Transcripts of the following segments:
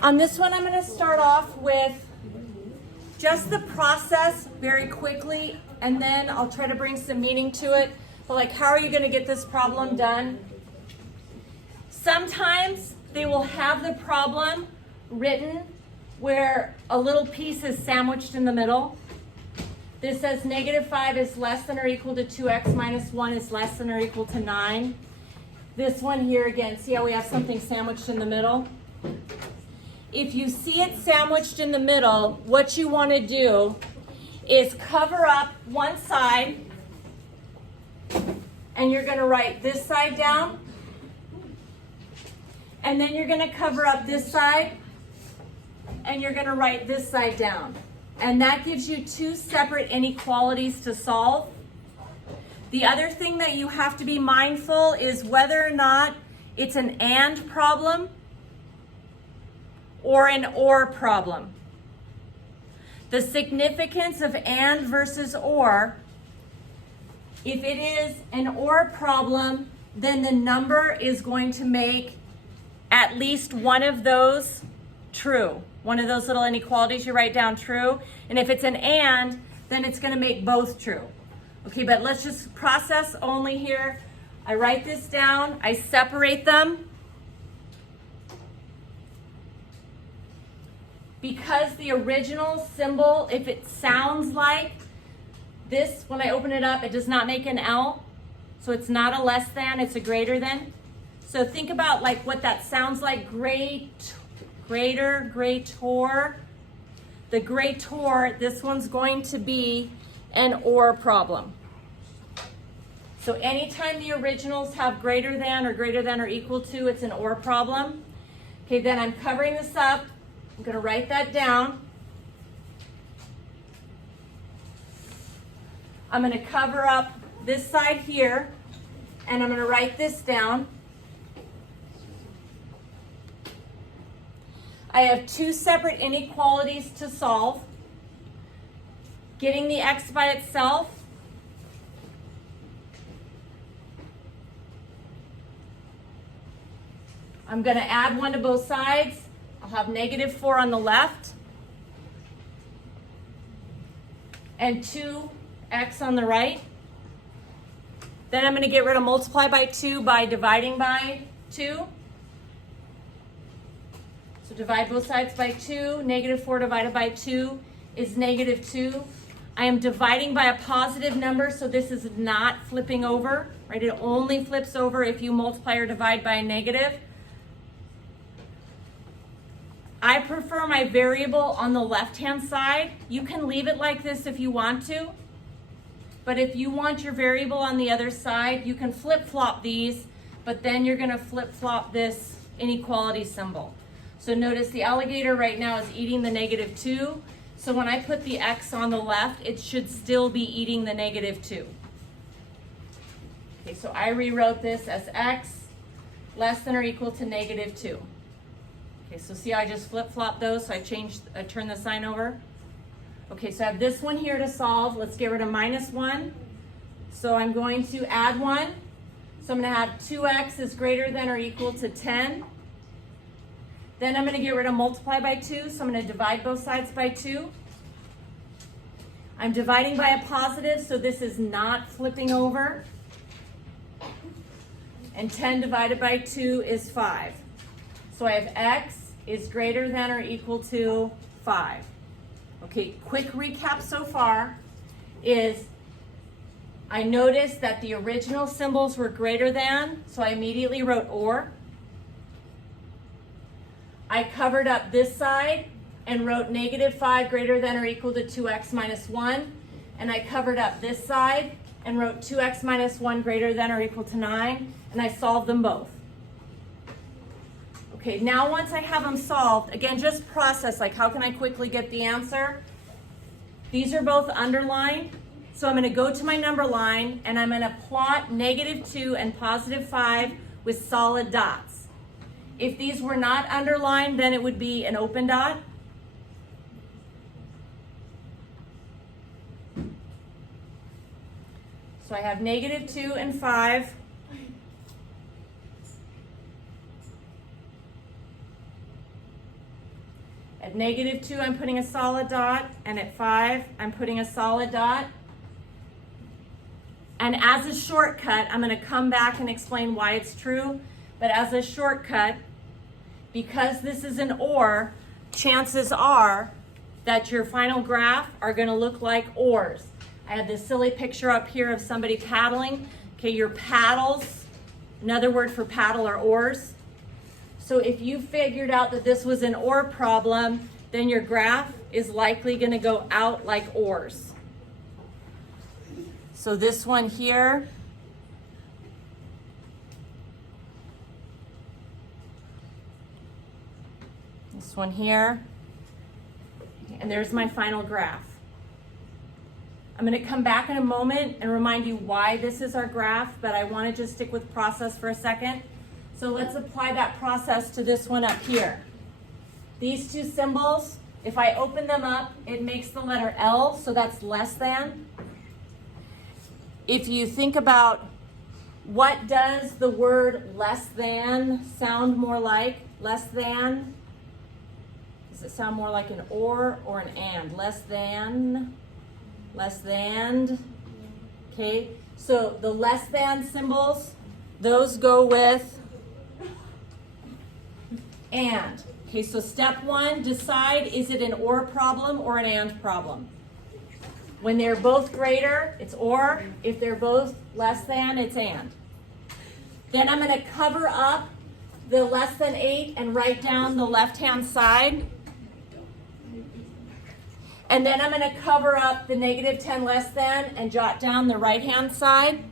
On this one, I'm going to start off with just the process very quickly, and then I'll try to bring some meaning to it. But like, how are you going to get this problem done? Sometimes they will have the problem written where a little piece is sandwiched in the middle. This says -5 is less than or equal to 2x minus 1 is less than or equal to 9. This one here again, see how we have something sandwiched in the middle? If you see it sandwiched in the middle, what you want to do is cover up one side, and you're going to write this side down, and then you're going to cover up this side, and you're going to write this side down. And that gives you two separate inequalities to solve. The other thing that you have to be mindful is whether or not it's an and problem or an or problem. The significance of and versus or, if it is an or problem, then the number is going to make at least one of those true. One of those little inequalities you write down true. And if it's an and, then it's going to make both true. Okay, but let's just process only here. I write this down. I separate them. Because the original symbol, if it sounds like this, when I open it up, it does not make an L. So it's not a less than, it's a greater than. So think about like what that sounds like. Greater, greater. The greater, this one's going to be an or problem. So anytime the originals have greater than or equal to, it's an or problem. Okay, then I'm covering this up. I'm going to write that down. I'm going to cover up this side here, and I'm going to write this down. I have two separate inequalities to solve. Getting the x by itself. I'm going to add 1 to both sides. I'll have -4 on the left and 2x on the right. Then I'm going to get rid of multiply by 2 by dividing by 2. So divide both sides by 2. -4 divided by 2 is -2. I am dividing by a positive number, so this is not flipping over, right? It only flips over if you multiply or divide by a negative. I prefer my variable on the left-hand side. You can leave it like this if you want to, but if you want your variable on the other side, you can flip-flop these, but then you're going to flip-flop this inequality symbol. So notice the alligator right now is eating the -2. So when I put the x on the left, it should still be eating the -2. Okay, so I rewrote this as x less than or equal to -2. Okay, so see how I just flip-flop those? So I turned the sign over. Okay, so I have this one here to solve. Let's get rid of -1. So I'm going to add 1. So I'm going to have 2x is greater than or equal to 10. Then I'm going to get rid of multiply by 2. So I'm going to divide both sides by 2. I'm dividing by a positive, so this is not flipping over. And 10 divided by 2 is 5. So I have x is greater than or equal to 5. Okay, quick recap so far is I noticed that the original symbols were greater than, so I immediately wrote or. I covered up this side and wrote -5 greater than or equal to 2x minus 1. And I covered up this side and wrote 2x minus 1 greater than or equal to 9. And I solved them both. Okay, now once I have them solved, again, just process, like how can I quickly get the answer? These are both underlined. So I'm going to go to my number line and I'm going to plot -2 and +5 with solid dots. If these were not underlined, then it would be an open dot. So I have -2 and 5. At -2, I'm putting a solid dot, and at 5, I'm putting a solid dot. And as a shortcut, I'm going to come back and explain why it's true, but as a shortcut, because this is an OR, chances are that your final graph are going to look like ORs. I had this silly picture up here of somebody paddling. Okay, your paddles, another word for paddle are ORs. So if you figured out that this was an OR problem, then your graph is likely going to go out like ORs. So this one here, this one here, and there's my final graph. I'm going to come back in a moment and remind you why this is our graph, but I want to just stick with process for a second. So let's apply that process to this one up here. These two symbols, if I open them up, it makes the letter L, so that's less than. If you think about what does the word less than sound more like, less than, does it sound more like an or an and? Less than, okay? So the less than symbols, those go with and. Okay, so step 1, decide, is it an or problem or an and problem? When they're both greater, it's or. If they're both less than, it's and. Then I'm going to cover up the less than 8 and write down the left-hand side. And then I'm going to cover up the -10 less than and jot down the right-hand side.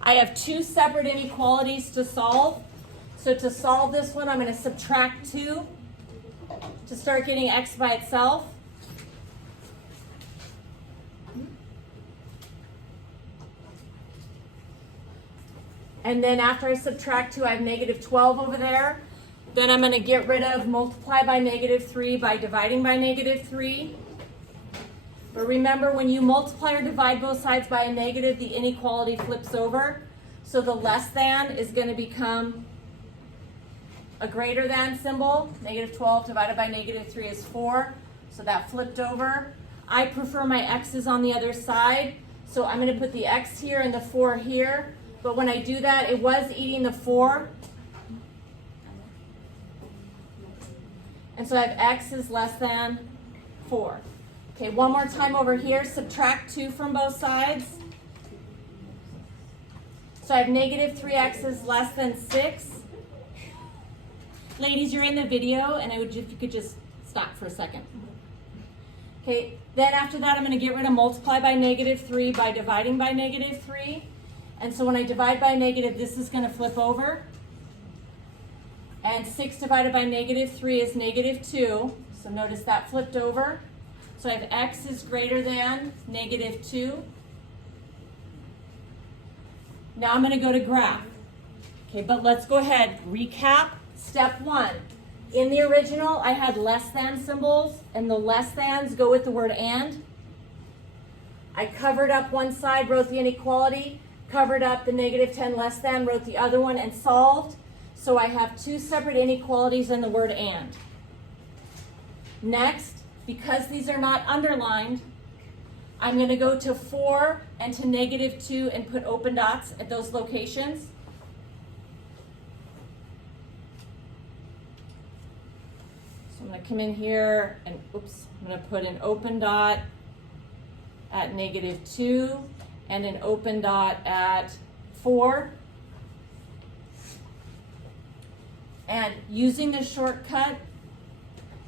I have 2 separate inequalities to solve. So to solve this one, I'm going to subtract 2 to start getting x by itself. And then after I subtract 2, I have -12 over there. Then I'm going to get rid of multiply by -3 by dividing by -3. But remember, when you multiply or divide both sides by a negative, the inequality flips over. So the less than is going to become a greater than symbol. -12 divided by -3 is 4. So that flipped over. I prefer my x's on the other side. So I'm going to put the x here and the 4 here. But when I do that, it was eating the 4. And so I have x is less than 4. Okay, one more time over here, subtract 2 from both sides. So I have -3x is less than 6. Ladies, you're in the video, and if you could just stop for a second. Okay, then after that, I'm going to get rid of multiply by -3 by dividing by -3. And so when I divide by negative, this is going to flip over. And 6 divided by -3 is -2. So notice that flipped over. So I have x is greater than -2. Now I'm going to go to graph. Okay, but let's go ahead. Recap. Step 1. In the original, I had less than symbols, and the less thans go with the word and. I covered up one side, wrote the inequality, covered up the -10 less than, wrote the other one, and solved. So I have 2 separate inequalities in the word and. Next, because these are not underlined, I'm going to go to 4 and to -2 and put open dots at those locations. So I'm going to come in here and, I'm going to put an open dot at -2 and an open dot at 4. And using the shortcut,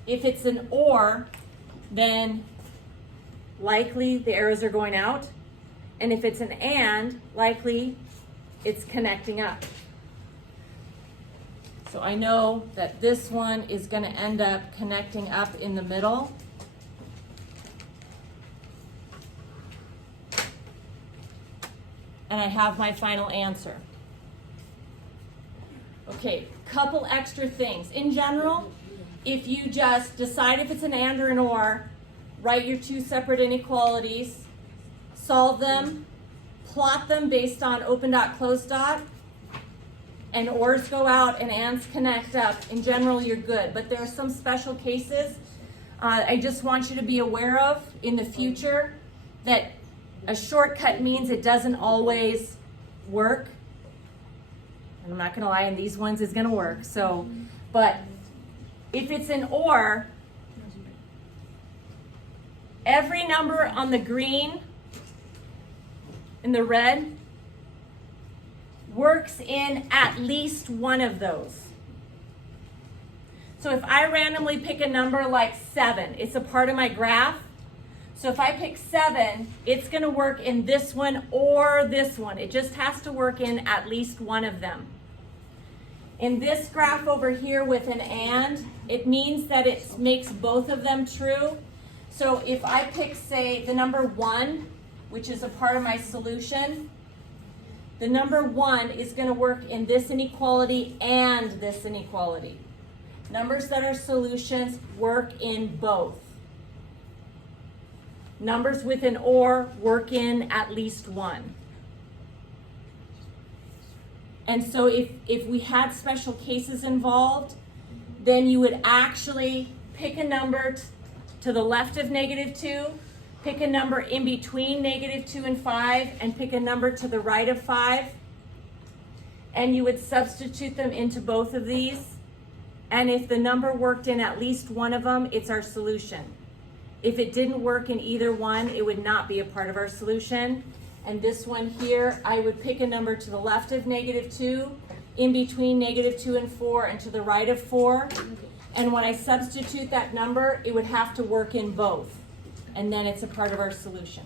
if it's an or, then likely the arrows are going out. And if it's an and, likely it's connecting up. So I know that this one is going to end up connecting up in the middle. And I have my final answer. Okay, couple extra things. In general, if you just decide if it's an and or an or, write your 2 separate inequalities, solve them, plot them based on open dot, closed dot, and ors go out and ands connect up, in general you're good. But there are some special cases I just want you to be aware of in the future, that a shortcut means it doesn't always work. And I'm not gonna lie, and these ones is gonna work. So, but if it's an or, every number on the green and the red works in at least one of those. So if I randomly pick a number like 7, it's a part of my graph. So if I pick 7, it's going to work in this one or this one. It just has to work in at least one of them. In this graph over here with an and, it means that it makes both of them true. So if I pick, say, the number 1, which is a part of my solution, the number 1 is going to work in this inequality and this inequality. Numbers that are solutions work in both. Numbers with an or work in at least one. And so if we had special cases involved, then you would actually pick a number to the left of -2, pick a number in between -2 and 5, and pick a number to the right of 5. And you would substitute them into both of these. And if the number worked in at least one of them, it's our solution. If it didn't work in either one, it would not be a part of our solution. And this one here, I would pick a number to the left of -2, in between -2 and 4, and to the right of 4. And when I substitute that number, it would have to work in both. And then it's a part of our solution.